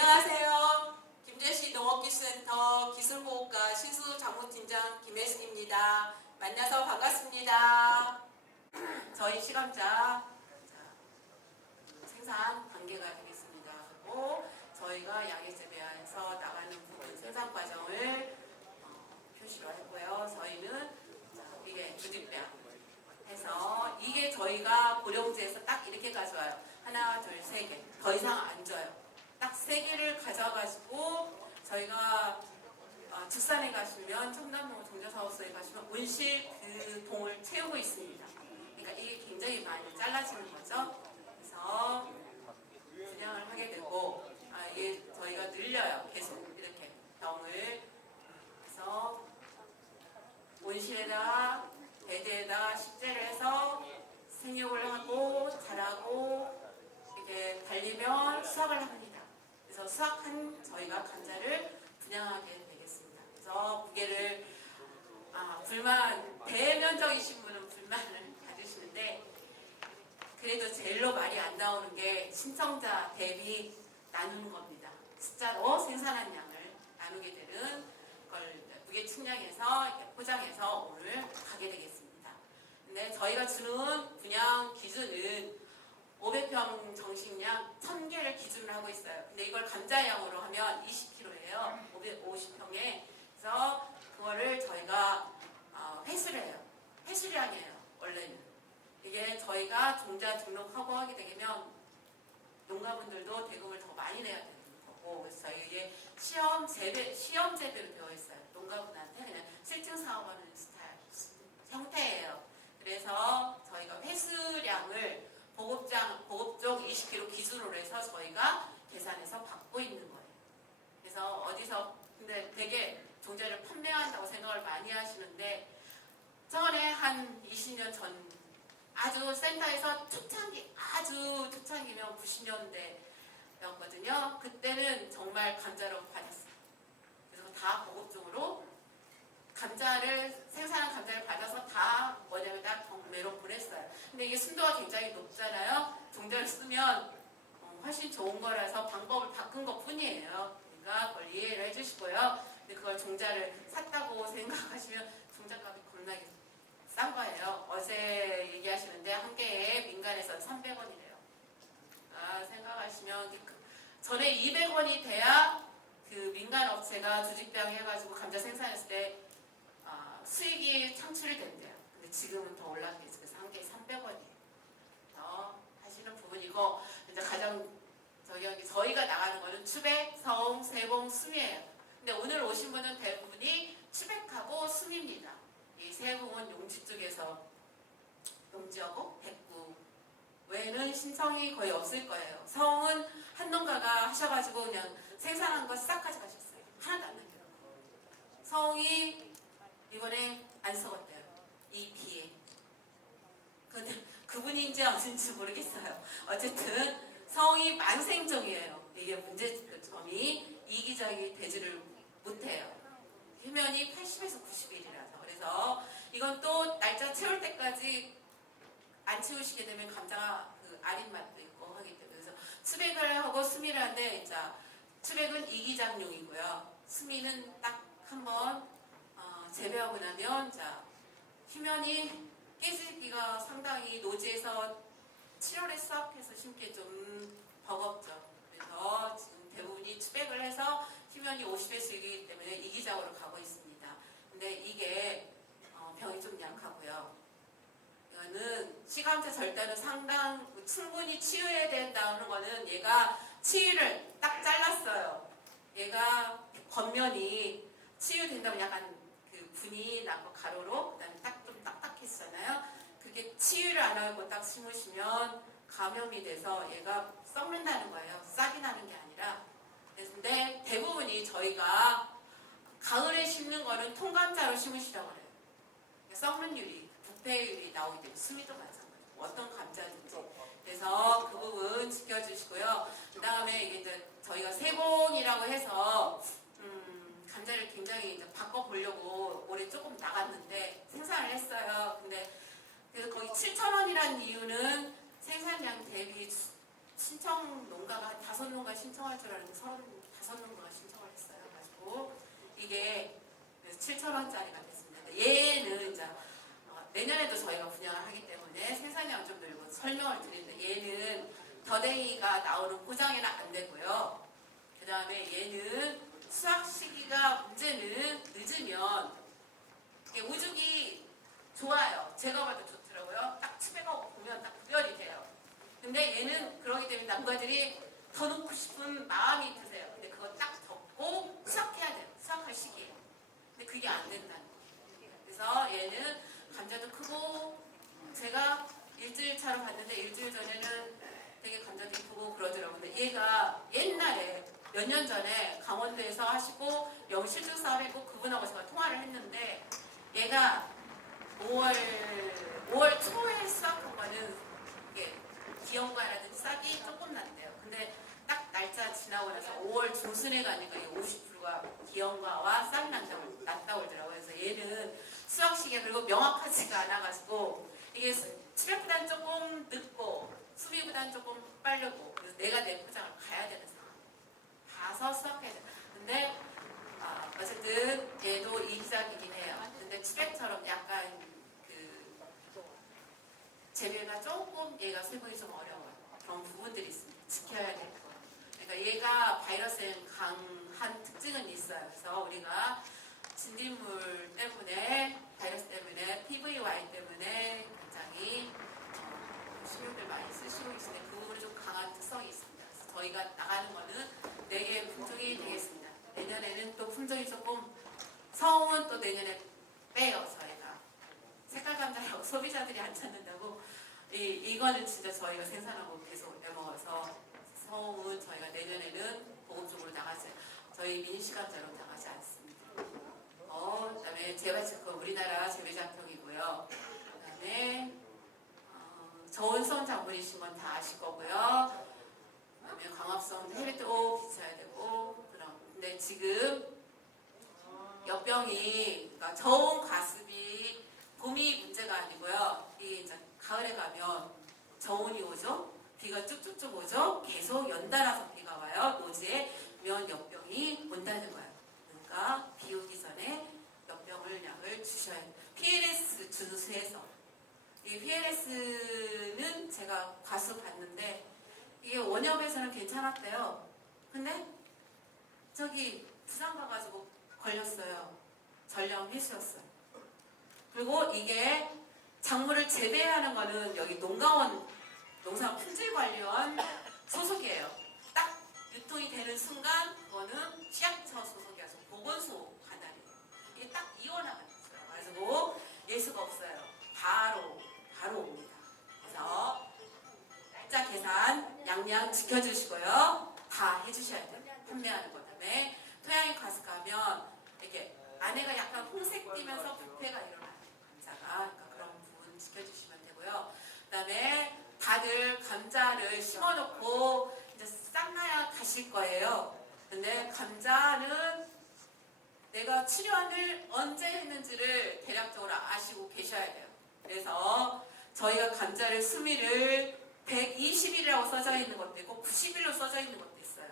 안녕하세요. 김제시 농업기술센터 기술보호과 신수장무팀장 김혜숙입니다. 만나서 반갑습니다. 저희 시감자 생산 단계가 되겠습니다. 그리고 저희가 양액재배에서 나가는 부분 생산 과정을 표시로 했고요. 저희는 이게 주집병 해서 이게 저희가 고령지에서 딱 이렇게 가져와요. 하나, 둘, 세 개. 더 이상 안 줘요. 딱 세 개를 가져가지고 저희가 축산에 가시면 청담농업 종자사업소에 가시면 온실 그 동을 채우고 있습니다. 그러니까 이게 굉장히 많이 잘라지는 거죠. 그래서 분양을 하게 되고 이게 저희가 늘려요. 계속 이렇게 병을 그래서 온실에다가 배대에다가 식재를 해서 생육을 하고 자라고 이렇게 달리면 수확을 합니다. 그래서 수확한 저희가 감자를 분양하게 되겠습니다. 그래서 무게를 불만 대면적이신 분은 불만을 가지시는데 그래도 제일로 말이 안 나오는 게 신청자 대비 나누는 겁니다. 숫자로 생산한 양을 나누게 되는 걸 무게 측량해서 포장해서 오늘 가게 되겠습니다. 근데 저희가 주는 분양 기준은 500평 정식량 1000개를 기준으로 하고 있어요. 근데 이걸 감자양으로 하면 20kg예요. 550평에. 그래서 그거를 저희가 회수를 해요. 회수량이에요. 원래는. 이게 저희가 종자 등록하고 하게 되면 농가분들도 대금을 더 많이 내야 되는 거고 그래서 저희 이게 시험 재배로 되어 있어요. 농가분한테 그냥 실증 사업하는 스타일 형태예요. 그래서 저희가 회수량을 보급종 20kg 기준으로 해서 저희가 계산해서 받고 있는 거예요. 그래서 어디서 근데 되게 종자를 판매한다고 생각을 많이 하시는데 전에 한 20년 전 아주 센터에서 초창기 아주 초창기면 90년대였거든요. 그때는 정말 감자로 받았어요. 그래서 다 보급종으로 감자를 생산한 감자를 받아서 다 원양에다 경매로 보냈어요. 근데 이게 순도가 굉장히 높잖아요. 종자를 쓰면 훨씬 좋은 거라서 방법을 바꾼 것 뿐이에요. 그러니까 그걸 이해를 해주시고요. 근데 그걸 종자를 샀다고 생각하시면 종자값이 겁나게 싼 거예요. 어제 얘기하시는데 한 개에 민간에서는 300원이래요. 생각하시면 전에 200원이 돼야 그 민간 업체가 주집병 해가지고 감자 생산했을 때 수익이 창출이 된대요. 근데 지금은 더 올라가게 해서 그래서 한 개에 300원이에요. 더 하시는 부분이고 이제 가장 저희가 나가는 거는 추백, 서ung, 세봉, 숨이에요. 근데 오늘 오신 분은 대부분이 추백하고 숨입니다. 이 세봉은 용지 쪽에서 용지하고 백구 외에는 신청이 거의 없을 거예요. 서ung은 한 농가가 하셔가지고 그냥 생산한 거 싹 가져가셨어요. 하나도 안 남겨놓고. 서ung이 이번에 안 썩었대요. 이 비에. 근데 그분인지 어딘지 모르겠어요. 어쨌든 서ung이 만생종이에요. 이게 문제점이 이기적이 되지를 못해요. 휴면이 80에서 90일이라서. 그래서 이건 또 날짜 채울 때까지 안 채우시게 되면 감자가 그 아린 맛도 있고 하기 때문에 그래서 수백을 하고 수미를 하는데 수백은 이기장용이고요. 수미는 딱 한번 재배하고 나면 휴면이 깨지기가 상당히 노지에서 7월에 수확해서 심기에 좀 버겁죠. 그래서 지금 대부분이 추백을 해서 휴면이 50에 줄기 때문에 이기장으로 가고 있습니다. 근데 이게 병이 좀 약하고요. 이거는 시감자 절단은 충분히 치유해야 된다는 거는 얘가 치유를 딱 잘랐어요. 얘가 겉면이 치유된다면 약간 그 분이 나고 가로로 그다음에 딱 좀 딱딱했잖아요. 그게 치유를 안 하고 딱 심으시면 감염이 돼서 얘가 썩는다는 거예요. 싹이 나는 게 아니라. 근데 대부분이 저희가 가을에 심는 거는 통감자로 심으시라고 그래요. 썩는 유리, 부패율이 나오기 때문에 수미도 마찬가지고 어떤 감자든지. 그래서 그 부분 지켜주시고요. 그 다음에 이제 저희가 세봉이라고 해서 감자를 굉장히 이제 바꿔보려고 올해 조금 나갔는데 생산을 했어요. 근데 그래서 거기 7,000원이라는 이유는 생산량 대비 신청 농가가 한 5농가 신청할 줄 알았는데 35농가가 신청을 했어요. 가지고 이게 7,000원짜리가 됐습니다. 얘는 이제 내년에도 저희가 분양을 하기 때문에 생산량을 좀 늘고 설명을 드리는데 얘는 더댕이가 나오는 포장에는 안 되고요. 그 다음에 얘는 수확 시기가 문제는 늦으면 이게 우죽이 좋아요. 제가 봐도 좋더라고요. 딱 칩해가 보면 딱 구별이 돼요. 근데 얘는 그러기 때문에 남가들이 더 넣고 싶은 마음이 드세요. 근데 그거 딱 덮고 수확해야 돼요. 수확할 시기에. 근데 그게 안 된다는 거예요. 그래서 얘는 감자도 크고 제가 일주일 차로 봤는데 일주일 전에는 되게 감자도 크고 그러더라고요. 근데 얘가 옛날에 몇 년 전에 강원도에서 하시고 영실증 사업했고 그분하고 제가 통화를 했는데 얘가 5월 초에 수확한 거는 이게 기형과라든지 싹이 조금 난대요. 근데 딱 날짜 지나고 나서 5월 중순에 가니까 50%가 기형과와 싹 났다고 그러더라고요. 그래서 얘는 수확 시기가 그리고 명확하지가 않아가지고 이게 수렵보다는 조금 늦고 수비보다는 조금 빠르고 그래서 내가 내 포장을 가야 되는 상황. 가서 수확해야 돼. 근데 어쨌든 얘도 이기작이긴 해요. 근데 치백처럼 약간 그 재배가 조금 얘가 세분이 좀 어려워요. 그런 부분들이 있습니다. 지켜야 될 거. 그러니까 얘가 바이러스에 강한 특징은 있어요. 그래서 우리가 진딧물 때문에 바이러스 때문에 PVY 때문에 굉장히 식료들 많이 쓰시고 계신데 그 부분이 좀 강한 특성이 있습니다. 그래서 저희가 나가는 거는 4개의 품종이 되겠습니다. 내년에는 또 품종이 조금 성은 또 내년에 빼요. 저희가 색깔 감자라고 소비자들이 안 찾는다고 이거는 진짜 저희가 생산하고 계속 내먹어서 성은 저희가 내년에는 보급적으로 나가지 저희 민시 감자로 나가지 않습니다. 그다음에 재발치권 우리나라 재배장평이고요. 그다음에 저온성 작물이신 건 다 아실 거고요. 그다음에 광합성 해외도 비춰야 되고 근데 지금 엿병이 그러니까 저온 과습이 봄이 문제가 아니고요. 이게 이제 가을에 가면 저온이 오죠. 비가 쭉쭉쭉 오죠. 계속 연달아서 비가 와요. 노지에 면 엿병이 온다는 거예요. 그러니까 비 오기 전에 엿병을 약을 주셔야 돼요. PLS 준수해서 이 PLS는 제가 과수 봤는데 이게 원협에서는 괜찮았대요. 근데 저기 부산 가가지고 걸렸어요. 전령 해수였어요. 그리고 이게 작물을 재배하는 거는 여기 농가원 농산품질관리원 소속이에요. 딱 유통이 되는 순간 그거는 취약처 소속이어서 보건소 관할이에요. 이게 딱 이원화가 됐어요. 그래서 뭐 예수가 없어요. 바로 옵니다. 그래서 날짜 계산 양양 지켜주시고요. 다 해주셔야 돼요. 판매하는 것 때문에 토양이 가득하면 이렇게 안에가 약간 홍색 띠면서 부패가 일어나요. 감자가 그러니까 그런 부분 지켜주시면 되고요. 그다음에 다들 감자를 심어놓고 이제 싹나야 가실 거예요. 근데 감자는 내가 출연을 언제 했는지를 대략적으로 아시고 계셔야 돼요. 그래서 저희가 감자를 수미를 120일이라고 써져 있는 것도 있고 90일로 써져 있는 것도 있어요.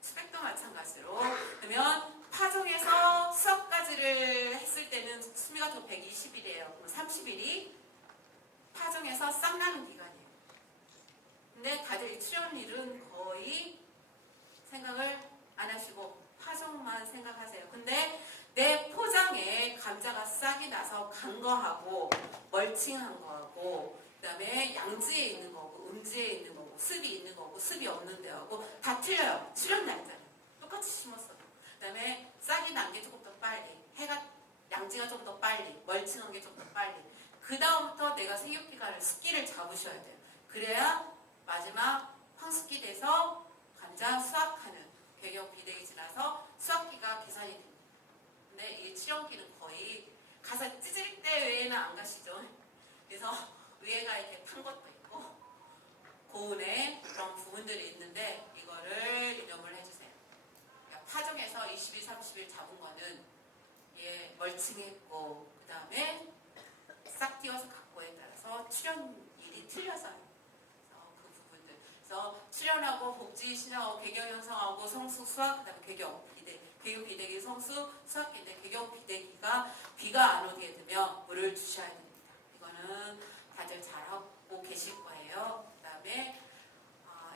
수백도 마찬가지로. 그러면 파종에서 수확까지를 했을 때는 수미가 더 120일이에요. 그럼 30일이 파종에서 싹나는 기간이에요. 근데 다들 이 출연일은 거의 생각을 안 하시고 파종만 생각하세요. 근데 내 포장에 감자가 싹이 나서 간 거하고 멀칭한 거하고 그다음에 양지에 있는 거고 음지에 있는 거고 습이 있는 거고 습이 없는 데하고 다 틀려요. 출연 날짜는 똑같이 심었어도. 그다음에 싹이 난 게 조금 더 빨리, 해가 양지가 좀 더 빨리, 멀칭한 게 좀 더 빨리. 그 다음부터 내가 생육 기간을 습기를 잡으셔야 돼요. 그래야 마지막 황숙기 돼서 감자 수확하는 개경 비대기 지나서 수확기가 계산이 됩니다. 근데 이 출연기는 거의 가서 찢을 때 외에는 안 가시죠. 그래서 위에가 이렇게 탄 것도 있고 고운에 그런 부분들이 있는데 이거를 유념을 해주세요. 그러니까 파종에서 20일, 30일 잡은 거는 얘 멀칭했고 그 다음에 싹 띄워서 갖고에 따라서 출연일이 틀려서 그 부분들 그래서 출현하고 복지 신화하고 개경 형성하고 성수 수학 그다음에 개경 비대기 성수 수학기인데 개경 비대기가 비가 안 오게 되면 물을 주셔야 됩니다. 이거는 다들 잘하고 계실 거예요. 그다음에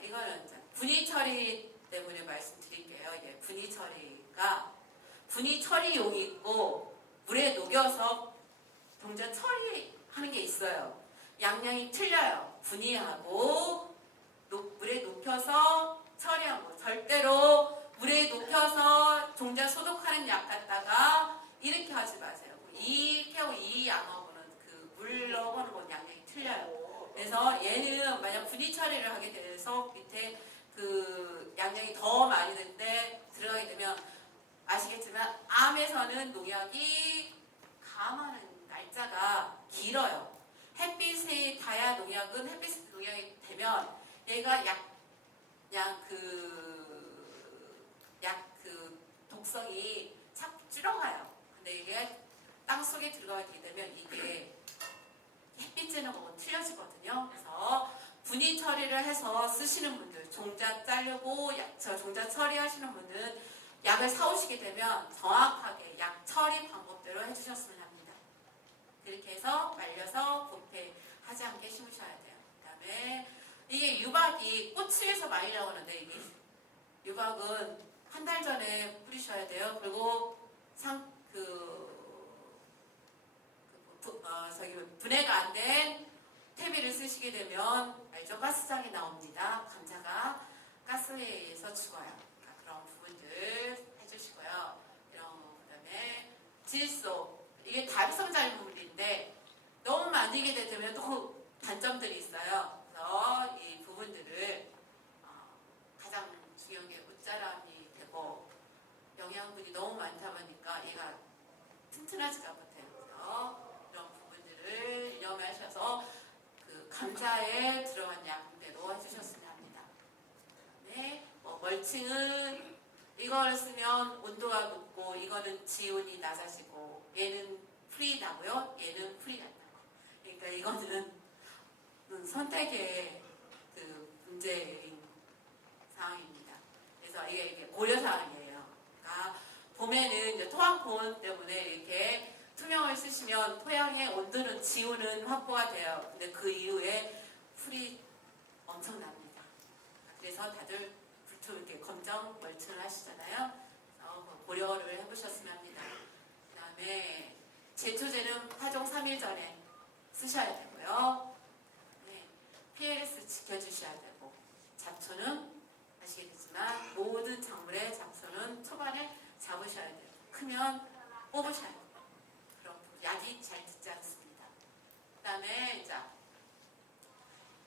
이거는 분위 처리 때문에 말씀드릴게요. 예, 분위 처리가 분위 처리용이 있고 물에 녹여서 동자 처리하는 게 있어요. 양양이 틀려요. 분위하고 물에 녹여서 처리한 거. 절대로 물에 녹여서 종자 소독하는 약 갖다가 이렇게 하지 마세요. 이렇게 하고 이 양하고는 그 물로 하는 건 양양이 틀려요. 그래서 얘는 만약 분위 처리를 하게 돼서 밑에 그 양양이 더 많이 되는데 들어가게 되면 아시겠지만 암에서는 농약이 감하는 날짜가 길어요. 햇빛이 닿아야 농약은 햇빛 농약이 되면 얘가 약 독성이 자꾸 줄어가요. 근데 이게 땅 속에 들어가게 되면 이게 햇빛 쬐는 거하고 틀려지거든요. 그래서 분위 처리를 해서 쓰시는 분들, 종자 자르고 종자 처리하시는 분들은 약을 사오시게 되면 정확하게 약 처리 방법대로 해주셨으면 합니다. 그렇게 해서 말려서 부패하지 않게 심으셔야 돼요. 그 다음에 이게 유박이 꽃위에서 많이 나오는데 이게 유박은 한 달 전에 뿌리셔야 돼요. 그리고 분해가 안 된 퇴비를 쓰시게 되면 알죠? 가스장이 나옵니다. 감자가 가스에 의해서 죽어요. 그런 부분들 해주시고요. 이런 거 그다음에 질소 이게 다비성자인 부분인데 너무 많이 되면 또 단점들이 있어요. 그래서 이 부분들을 가장 중요한 게 웃자람이 되고 영양분이 너무 많다 보니까 얘가 튼튼하지가 못해요. 그래서 이런 부분들을 염하셔서 그 감자에 들어간 양대로 해주셨으면 합니다. 네, 멀칭은 이걸 쓰면 온도가 높고 이거는 지온이 낮아지고 얘는 풀이 나고요. 얘는 풀이 안 나고. 그러니까 이거는 선택의 그 문제인 상황입니다. 그래서 이게 고려사항이에요. 그러니까 봄에는 이제 토양보온 때문에 이렇게 투명을 쓰시면 토양의 온도는 지온은 확보가 돼요. 근데 그 이후에 풀이 엄청납니다. 그래서 다들 이렇게 검정 멀칭을 하시잖아요. 그래서 고려를 해보셨으면 합니다. 그 다음에 제초제는 파종 3일 전에 쓰셔야 되고요. 네, PLS 지켜주셔야 되고 잡초는 아시겠지만 모든 작물의 잡초는 초반에 잡으셔야 돼요. 크면 뽑으셔야 돼요. 그럼 약이 잘 듣지 않습니다. 그 다음에 이제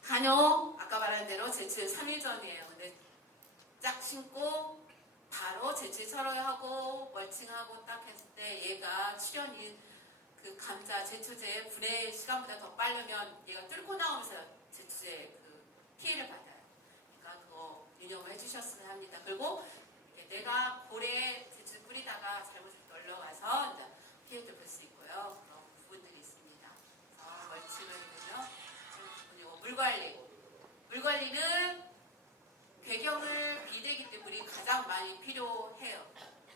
간용 아까 말한 대로 제초제 3일 전이에요. 근데 짝 심고 바로 제초제 철호하고 멀칭하고 딱 했을 때 얘가 출현이 그 감자 제초제 분해 시간보다 더 빠르면 얘가 뚫고 나오면서 제초제 그 피해를 받아요. 그러니까 그거 유념을 해주셨으면 합니다. 그리고 내가 고래 제초제 뿌리다가 잘못 널러가서 이제 피해도 볼 수 있고요. 그런 부분들이 있습니다. 멀칭을 되면 그리고 물 관리는 배경을 비대기 때 물이 가장 많이 필요해요.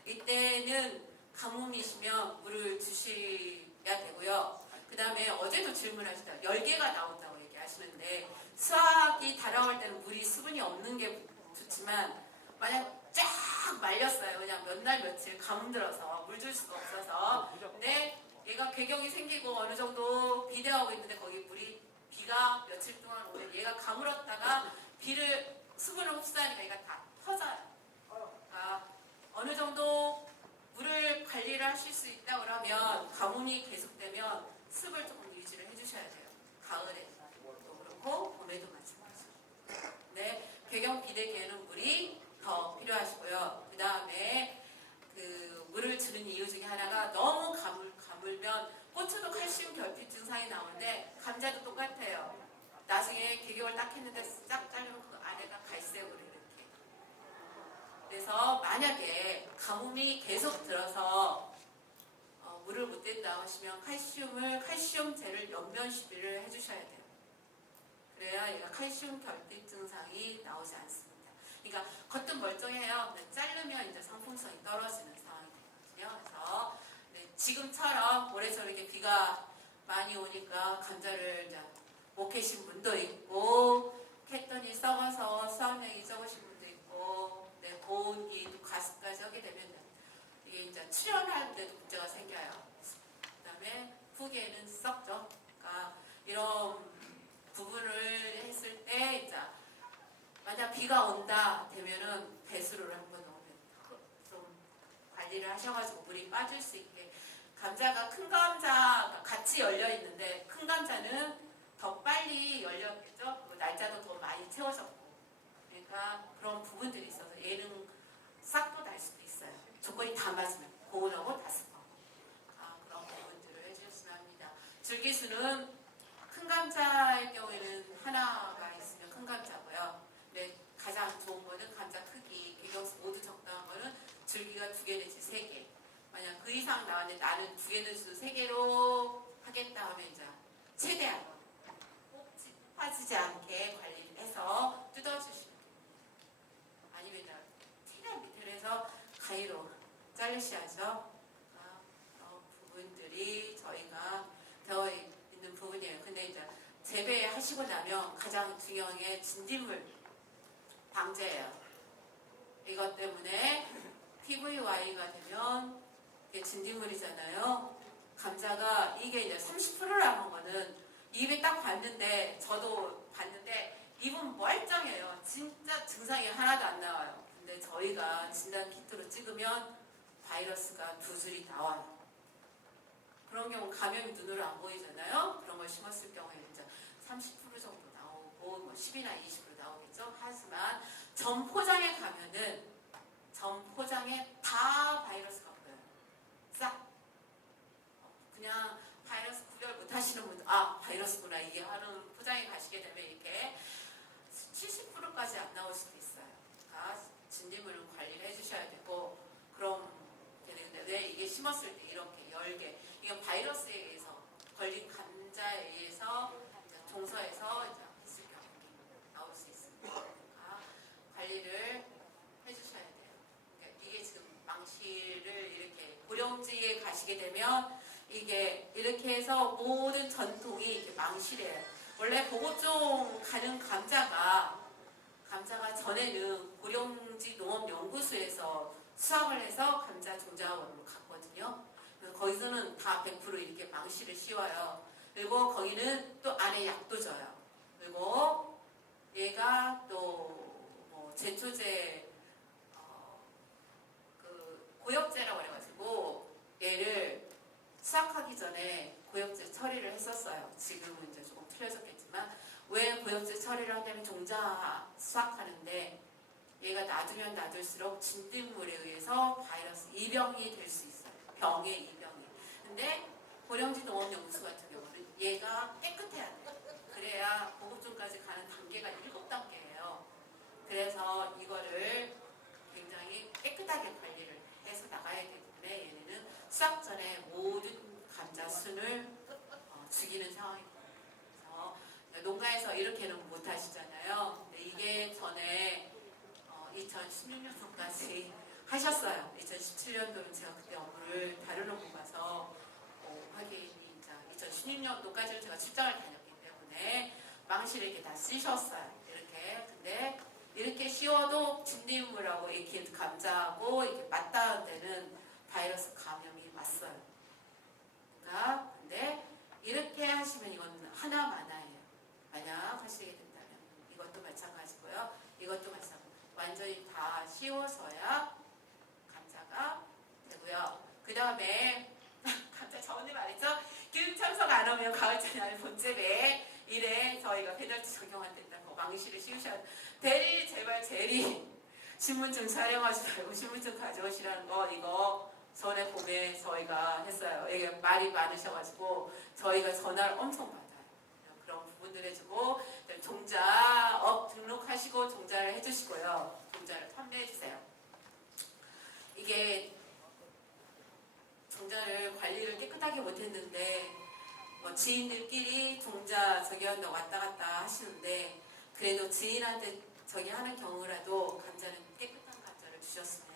이때는 가뭄이시면 물을 주셔야 되고요. 그 다음에 어제도 질문하시다 열개가 나온다고 얘기하시는데 수확이 달아올 때는 물이 수분이 없는 게 좋지만 만약 쫙 말렸어요. 그냥 몇 날 며칠 가뭄 들어서 물 줄 수가 없어서 근데 얘가 괴경이 생기고 어느 정도 비대하고 있는데 거기 비가 며칠 동안 오면 얘가 가물었다가 수분을 흡수하니까 얘가 다 터져요. 그러니까 어느 정도 물을 관리를 하실 수 있다 그러면 가뭄이 계속되면 습을 조금 유지를 해주셔야 돼요. 가을에도 그렇고 봄에도 마찬가지고. 근데 괴경 비대기에는 물이 더 필요하시고요. 그 다음에 그 물을 주는 이유 중에 하나가 너무 가물면 고추도 칼슘 결핍 증상이 나오는데 감자도 똑같아요. 나중에 개경을 딱 했는데 싹 자르면 그 안에가 갈색으로 이렇게. 그래서 만약에 가뭄이 계속 들어서 물을 못 댄다 하시면 칼슘제를 연면 시비를 해주셔야 돼요. 그래야 얘가 칼슘 결핍 증상이 나오지 않습니다. 그러니까 겉은 멀쩡해요. 자르면 이제 상품성이 떨어지는 상황이거든요. 그래서 지금처럼 올해처럼 이렇게 비가 많이 오니까 감자를 이제 못 캐신 분도 있고 캤더니 썩어서 수확량이 적으신 분도 있고 고온기 과습까지 하게 되면 이게 이제 출현할 때도 문제가 생겨요. 그다음에 후기에는 썩죠. 그러니까 이런 부분을 했을 때 이제 만약 비가 온다 되면은 배수를 한번 좀 관리를 하셔가지고 물이 빠질 수 있게. 감자가 큰 감자 같이 열려 있는데 큰 감자는 더 빨리 열렸겠죠. 날짜도 더 많이 채워졌고. 그러니까 그런 부분들이 있어서 얘는 싹도 날 수도 있어요. 조건이 다 맞으면 고온하고 따뜻하고 그런 부분들을 해주셨으면 합니다. 줄기수는 큰 감자의 경우에는 하나가 있으면 큰 감자고요. 근데 가장 좋은 거는 감자 크기, 개경수 모두 적당한 거는 줄기가 2개 내지 3개. 만약 그 이상 나왔는데 나는 2개 내지 3개로 하겠다 하면 이제 최대한 꼭 빠지지 않게 관리를 해서 뜯어주시면 됩니다. 아니면 최대한 밑으로 해서 가위로 자르셔야죠. 부분들이 저희가 배워 있는 부분이에요. 근데 이제 재배하시고 나면 가장 중요한 게 진딧물 방제예요. 이것 때문에 PVY가 되면 이게 진딧물이잖아요. 감자가 이게 이제 30%라는 거는 입에 딱 봤는데 저도 봤는데 입은 멀쩡해요. 진짜 증상이 하나도 안 나와요. 근데 저희가 진단 키트로 찍으면 바이러스가 2줄이 나와요. 그런 경우 감염이 눈으로 안 보이잖아요. 그런 걸 심었을 경우에 이제 30% 정도 나오고 뭐 10이나 20% 나오겠죠. 하지만 전 포장에 가면은 전 포장에 다 바이러스가 보여요. 싹. 그냥 바이러스 구별 못 하시는 분들 바이러스구나 이게 하는 포장에 가시게 되면 이렇게 70%까지 안 나올 수도 있어요. 그러니까 진딧물을 관리를 해주셔야 되고 그럼 되는데 왜 이게 심었을 때 이렇게 열개 이건 바이러스에 의해서 걸린 감자에 의해서 종서에서 이제 했을 경우 나올 수 있습니다. 그러니까 관리를 해주셔야 돼요. 그러니까 이게 지금 망실을 이렇게 고령지에 가시게 되면 이게 이렇게 해서 모든 전통이 이렇게 망실이에요. 원래 보고종 가는 감자가 전에는 고령지 농업연구소에서 수확을 해서 감자 종자원으로 갔거든요. 그래서 거기서는 다 100% 이렇게 망실을 씌워요. 그리고 거기는 또 안에 약도 줘요. 그리고 얘가 또 뭐 제초제 그 고역제라고 해가지고 얘를 수확하기 전에 고역제 처리를 했었어요. 지금은 이제 조금 틀려졌겠지만 왜 고역제 처리를 하냐면 종자 수확하는데 얘가 놔두면 놔둘수록 진딧물에 의해서 바이러스 이병이 될 수 있어요. 병의 이병이. 근데 고령지 농업연구소 같은 경우는 얘가 깨끗해야 돼요. 그래야 보급종까지 가는 단계가 7단계예요. 그래서 이거를 굉장히 깨끗하게 관리를 해서 나가야 되기 때문에 얘네는 수확 전에 모든 감자 순을 죽이는 상황입니다. 그래서 농가에서 이렇게는 못 하시잖아요. 근데 이게 전에 2016년도까지 하셨어요. 2017년도는 제가 그때 업무를 다른 업무 가서 확인이 2016년도까지는 제가 출장을 다녔기 때문에 망실을 이렇게 다 쓰셨어요. 이렇게. 근데 이렇게 씌워도 진딧물하고 이렇게 감자하고 이렇게 맞닿은 데는 바이러스 감염이 왔어요. 그러니까 근데 이렇게 하시면 이건 하나만화예요. 만약 하시게 된다면 이것도 마찬가지고요. 이것도 마찬가지고 완전히 다 씌워서야 감자가 되고요. 그 다음에 감자 전에 말했죠. 기름 참석 안 하면 가을철이 아닌 봄재배 이래 저희가 페널티 적용 안 된다고 망실을 씌우셔야 대리 제발 신분증 촬영하지 말고 신분증 가져오시라는 거 이거 전에 봄에 저희가 했어요. 이게 말이 많으셔가지고 저희가 전화를 엄청 받아요. 그런 부분들 해주고 종자업 등록하시고 종자를 해주시고요. 종자를 판매해주세요. 이게 종자를 관리를 깨끗하게 못했는데 지인들끼리 종자 저기 한다 왔다 갔다 하시는데 그래도 지인한테 저기 하는 경우라도 감자는 깨끗한 감자를 주셨으면